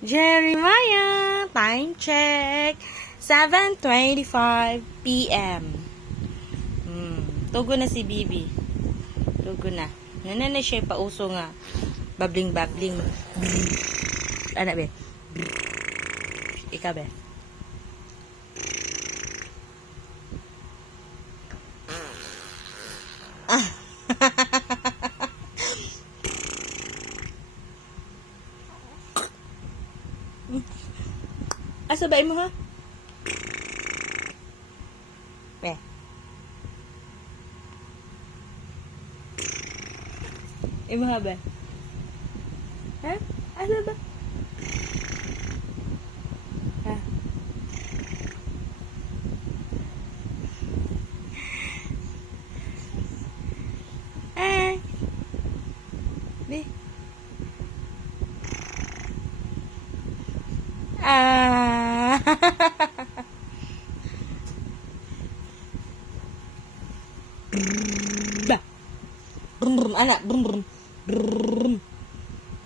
Jeremiah, time check, 7:25 p.m. Tugo na si Bibi. Tugo na. Nanana siya pauso nga. Babling-babling. Ano be? Ikaw be? Asabay mo ha? Be. Imo ha ba? Ha? Asa ba? Ha? Ay. Be. Brum brum anak brum brum brum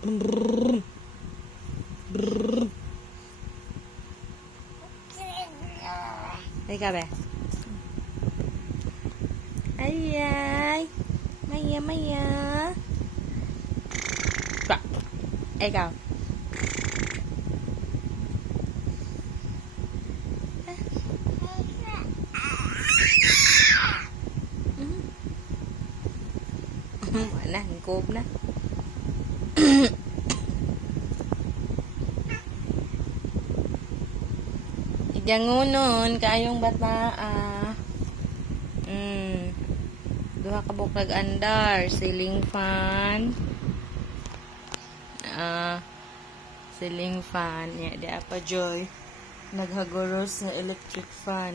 brum brum brum. Đây cả bé. Ai ai. Maya maya. Ai cao. Wala, ngkop na. Ijangunon kaayong bata. Duha ka buklag andar, ceiling fan. Ceiling fan, ya di apa joy. Naghagoros nga electric fan.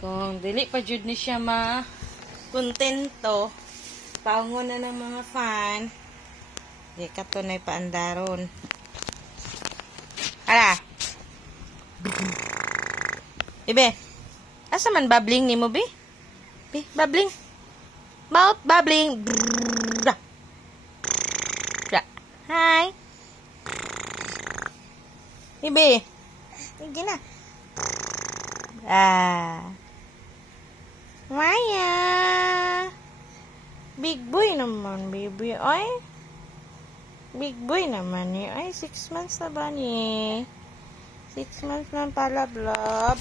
Kung dili pa jud ni siya kontento, paungon na ng mga fan. Di katunay paandaron. Ala. Ibe. Asa man babling nimo be? Be, babling. Mouth babling. Hi. Ibe. Sige na. Maya. Big boy naman, baby. Ay. Big boy naman eh. Ay, 6 months na ba ni? 6 months na pala, blob.